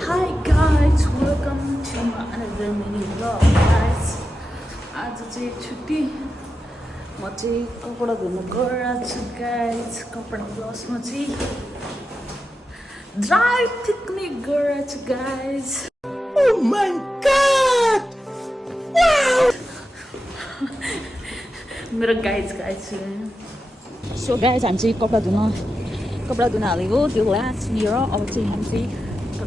Hi guys, welcome to another mini vlog guys. आज चाहिँ छुट्टी म चाहिँ कपडा धुनु गइरहेको छु गाइज. कपडा ग्लासमा चाहिँ ड्राई टिक्ने गइरहेको छु guys. Oh my god! Wow! मेरो गाइज सो गाइज हामी चाहिँ कपडा धुन हालेको त्यो लास्ट निर. अब चाहिँ हामी चाहिँ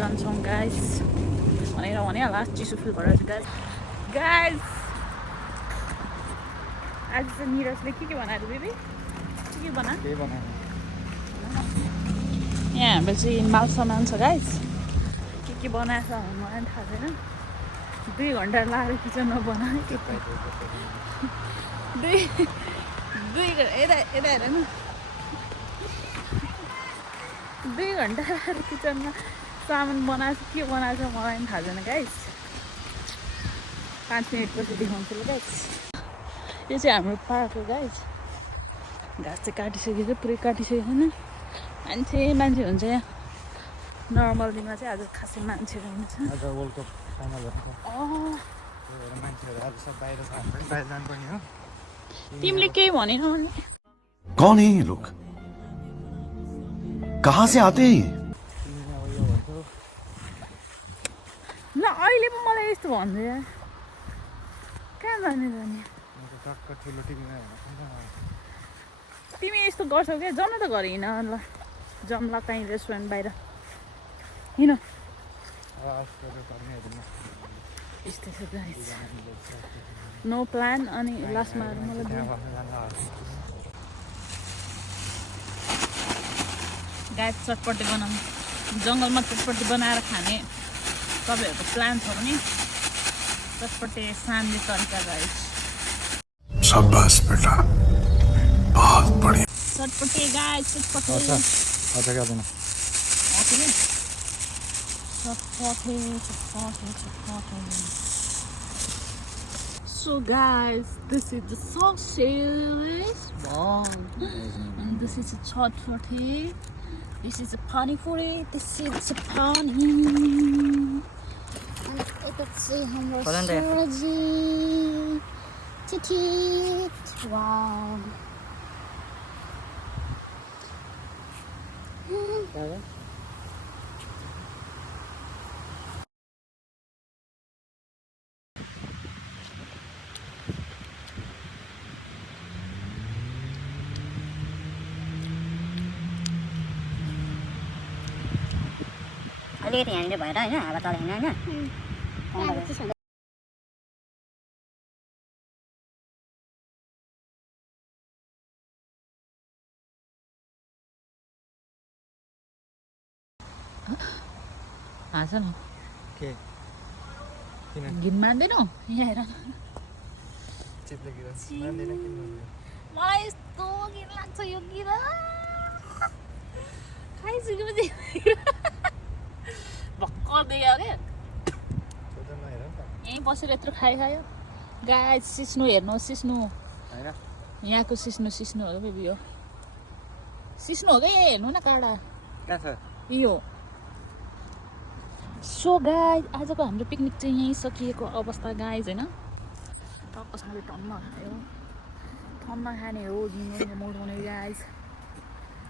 जान्छौँ गाइज भनेर लास्ट चिसो फिल भइरहेको छ गाइज. आज चाहिँ निरजले के बनाएर बेबी के बनायो यहाँ हाम्रो चाहिँ माल सामान छ गाइज. के बनाएछ मलाई थाहा छैन. 2 घन्टा लाएर किचनमा बनाएँ. यता हेर न 2 घन्टा लाएर किचनमा सामान बनाएछ. के बनाएछ मलाई पनि थाहा छैन गाइज. 5 मिनटपछि देखाउँछु ल गाइज. यो चाहिँ हाम्रो पार्क हो गाइज. घाँस चाहिँ काटिसकेको छ, पुरै काटिसकेको छैन. मान्छे हुन्छ यहाँ. नर्मल दिनमा चाहिँ आज खासै मान्छेहरू हुन्छ. तिमीले केही भनेन भने कौन है ये लोग? कहाँ से आते हैं? ल अहिले पो मलाई यस्तो भन्दै यार. कहाँ जाने तिमी यस्तो गर्छौ क्या. जानु त घर हिँड ल. जम्ला काहीँ रेस्टुरेन्ट बाहिर हिँड. यस्तै छ गाइस. No plan. अनि लास्टमा मलाई गाइस चटपटे बनाउनु. जङ्गलमा चटपटे बनाएर खाने तपाईँहरूको प्लान छ भने चटपटे सान्ने तरिका गाइस. शाबाश बेटा, बहुत बढ़िया. चटपटे गाइस चटपटे. अच्छा क्या देना? So guys, this is the sausage. Wow. And this is a chutney. This is a pani puri. This is a pani. And it's a hamburger. Wow. अलिकति यहाँनिर भएर होइन हावा चलेन होइन. हाँस न के घिन मान्दैनौ. यहाँ हेर मलाई यस्तो घिन लाग्छ यो किरा. खाइसकेपछि भर्खर देख्यो क्या. यहीँ बसेर यत्रो खायो गाइस. सिस्नु हेर्नुहोस्. सिस्नु यहाँको सिस्नु हो क्या बेबी. हो सिस्नु हो क्या. यहाँ हेर्नु न काँडा यो. सो गाइज आजको हाम्रो पिकनिक चाहिँ यहीँ सकिएको अवस्था गाइज होइन. टक्कसँगले टन्न खाने हो. झिङ्गो मोडाउने गाइज.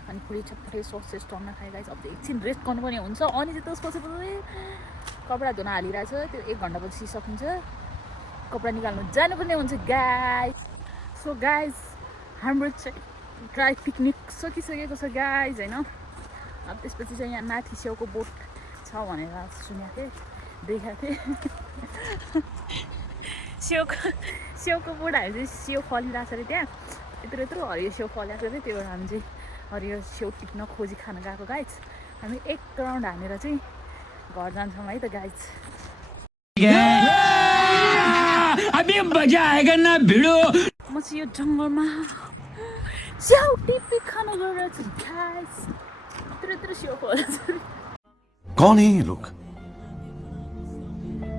अनि पुरै चटपटे ससेज टन्न खायो गाइज. अब चाहिँ एकछिन रेस्ट गर्नुपर्ने हुन्छ. अनि चाहिँ त्यसपछि कपडा धुन हालिरहेको छ. त्यो 1 घन्टापछि सकिन्छ. कपडा निकाल्नु जानुपर्ने हुन्छ गाइज. सो गाइज हाम्रो चाहिँ ड्राई पिकनिक सकिसकेको छ गाइज होइन. अब त्यसपछि चाहिँ यहाँ माथि स्याउको बोट छ भनेर सुनेको थिएँ, देखाएको थिएँ. स्याउको बोट हामी चाहिँ स्याउ फलिरहेको छ अरे त्यहाँ. यत्रो हरियो स्याउ फलिरहेको छ अरे. त्यही भएर हामी चाहिँ हरियो स्याउ टिप्न खोजी खान गएको गाइज. हामी 1 राउन्ड हानेर चाहिँ घर जान्छौँ है त गाइज. अभी मजा आएगा ना भिडो. म चाहिँ यो जङ्गलमा स्याउ टिपी खान गइरहेको छु गाइज. यत्रो स्याउ फलेको छ. कौन है ये लोग?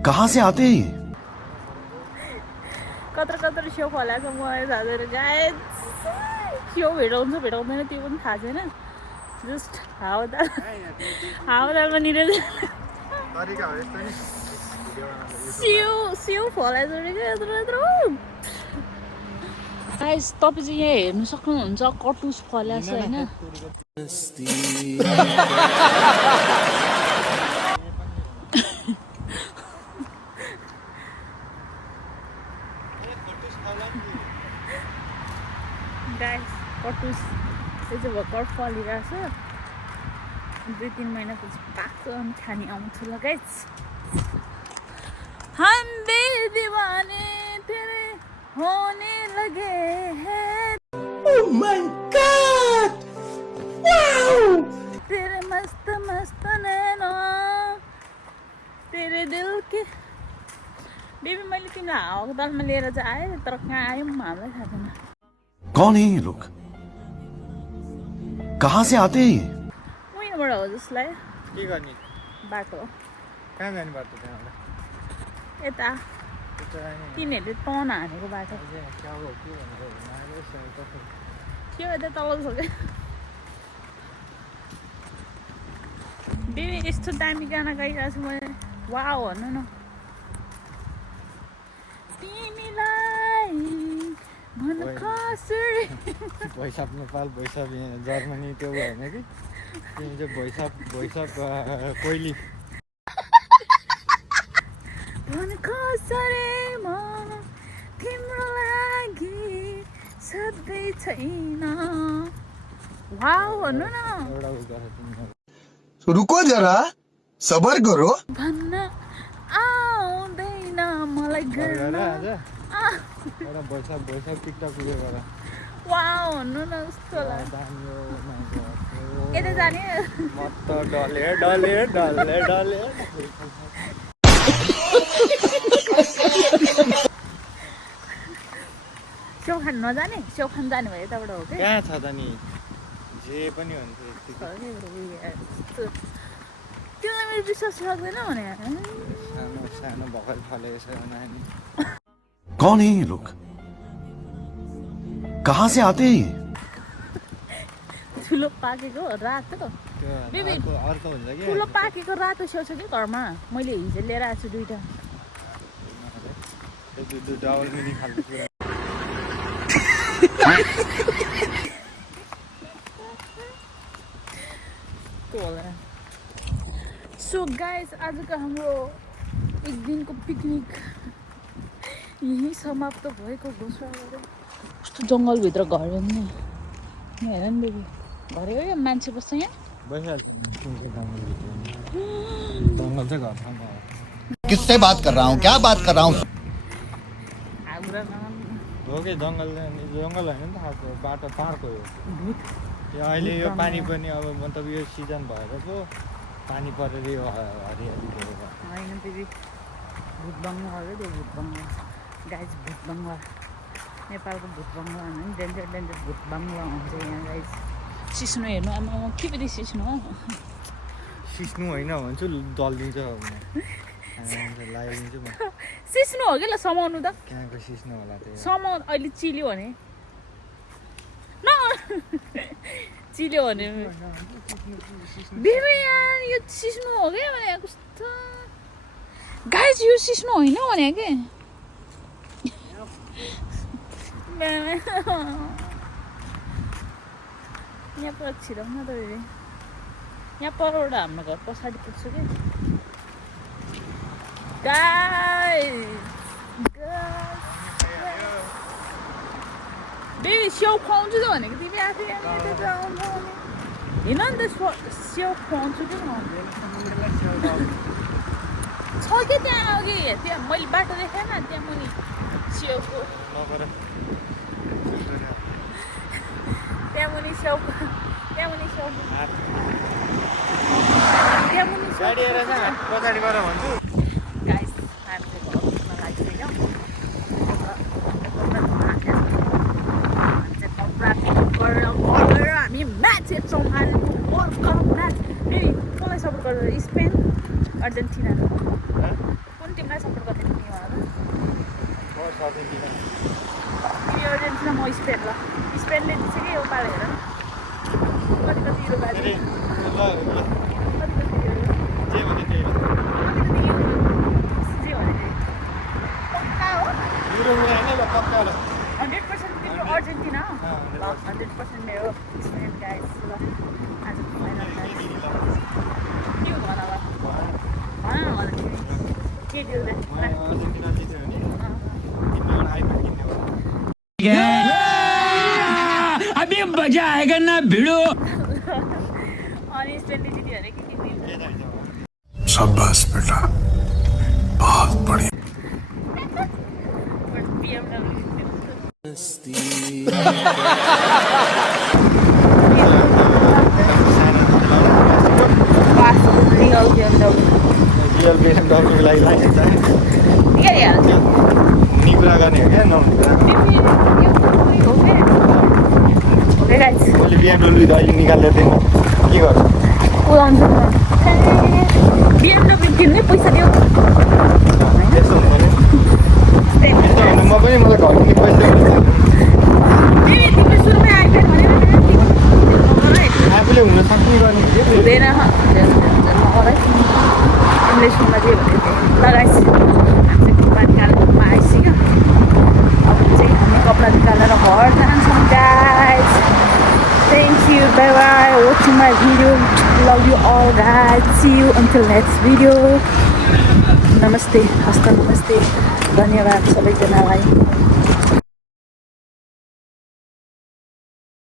कहाँ से आते हैं? कत्रो स्याउ फलाएको छ. मलाई थाहा छैन गाइज. स्याउ भेटाउँदैन त्यो पनि थाहा छैन. जस्ट हावादारमा निर सिउ फला जोडेको यत्रो यत्रो गाइस तपाईँ चाहिँ यहाँ हेर्नु सक्नुहुन्छ कटुस फल्या छ होइन गाइस कटुस यो चाहिँ भर्खर फलिरहेछ 2-3 महिनापछि पाक्छ अनि खाने आउँछु ल गाइस हम भी दीवाने तेरे होने लगे हैं Oh my God! Wow! तेरे मस्त मस्त नैना तेरे दिल के बेबी मैले तिमीलाई हावाको दलमा लिएर चाहिँ आएँ तर कहाँ आयो पनि हामीलाई थाहा छैन कौन है ये लोग कहाँ से आते हैं ये उहीँबाट हो जस्तो लाग्यो के गर्ने बाटो कहाँ जाने बाटो त्यहाँबाट यता तिनीहरूले टन हानेको बाटो के यता तल छ क्या बेबी यस्तो दामी गाना गाइरहेको छु मैले वाउ भन्नु न तिमीलाई मन कसरी भैसाप नेपाल भैसाप जर्मनी त्यो होइन कि तिमी चाहिँ भैसाप कोइली मन कसरी म तिम्रो लागि सधैँ छैन वाउ भन्नु न एउटा उयो गरेर तिमी रुको जरा सबर करो भन्न आउँदैन मलाई गर्न आज एउटा भैसाप टिकटक उयो गर वाउ भन्नु न कस्तो लाग्यो दामी हो यता जाने म त डले स्याउ खान नजाने स्याउ खान जाने भयो यताबाट हो कि कहाँ छ त नि जे पनि हुन्छ तिमीलाई मेरो विश्वास लाग्दैन भने सानो सानो भर्खर फलेको छ नानी कौन है ये लोग कहाँ से आते हैं ये ठुलो पाकेको रातो त्यो बेबी, अर्को हुन्छ कि ठुलो पाकेको रातो स्याउ छ कि घरमा मैले हिजो लिएर आएको छु 2टा त्यो डाबल मिनी खालको कुरा सो गाइस आजको हाम्रो एक दिनको पिकनिक यहीँ समाप्त भएको घोषणा गऱ्यो कस्तो जङ्गलभित्र घर हो नि हेर नि बेबी घरै हो यो मान्छे बस्छ यहाँ बसिहाल्छ जङ्गल चाहिँ घर ठाउँमा हो किससे बात कर रहा हूँ क्या बात कर रहा हूँ हाम्रा हो कि जङ्गल होइन नि त खासको बाटो पाहाडको हो भूत यो अहिले यो पानी पनि अब मतलब यो सिजन भएर पो पानी परेर यो हरियाली धेरै भयो होइन बेबी भूत बङ्गला हो त्यो भूत बङ्गला गाइज भूत बङ्गला नेपालको भूत बङ्गला भन्यो नि डेन्जर भूत बङ्गला हुन्छ यहाँ गाइज सिस्नो हेर्नु आमा के पनि सिस्नो हो सिस्नु होइन भन्छु दलिदिन्छ लगाइदिन्छु म सिस्नो हो कि ल समाउनु त कहाँको सिस्नु होला त्यो समाउ अहिले चिल्यो भने न चिल्यो भने बेबी यार यो सिस्नो हो क्या भने कस्तो गाइज यो सिस्नो होइन भने के यहाँ पर छिराउँ न त बेबी यहाँ परबाट हाम्रो घर पछाडि पुग्छु कि बेबी स्याउ खुवाउँछु त भनेको तिमी आफै हिँड नि त स्याउ खुवाउँछु कि छ कि त्यहाँ अघि त्यहाँ मैले बाटो देखाएन त्यहाँ मुनि स्याउको त्यहाँ मुनि स्याउको गाडी हेरेर पछाडि गएर भन्छु गाइस हामी चाहिँ घर पुग्न लागिसक्यो गरेर हामी म्याच हेर्छौँ वर्ल्ड कप म्याच फेरि कसलाई सपोर्ट गर्छ स्पेन अर्जेन्टिना कुन टिमलाई सपोर्ट गर्दै तिमी तिमी अर्जेन्टिना म स्पेन ल स्पेनले दिन्छ कि यो पारा हेर कति युरो बाजे जे भने त्यही हो के deal त? अर्जेन्टिना जित्यो भने तिमीलाई एउटा आइपड किन्ने हो अभी मजा आएगा ना भिड़ो अनि स्पेनले जित्यो भने के किन्ने? के चाहिन्छ अब? शाबाश बेटा बहुत बढ़िया BMW pass real BMW real BMW को लागि लाइसेन्स चाहियो के यार हुने कुरा गर्ने हो क्या नहुने कुरा ओके गाइस मैले BMW त अहिले निकालेर दिएँ के गर्छु उडाउँछ BMW किन्ने पैसा दियो यस्तो हुनु पऱ्यो यस्तो भने म पनि मलाई घरको पैसा तिमीले सुरुमै आइपेड भनेर आफूले हुन सक्ने गर्ने के हुँदैन तिमीले सुन्न दियो भने लगाइस् हामी चाहिँ कपडा निकालेर आइसक्यो अब चाहिँ हामी कपडा निकालेर घर जान्छौँ guys. Thank you, bye bye, watching my video. Love you all guys. See you until next video. Namaste, hasta namaste. धन्यवाद सबैजनालाई.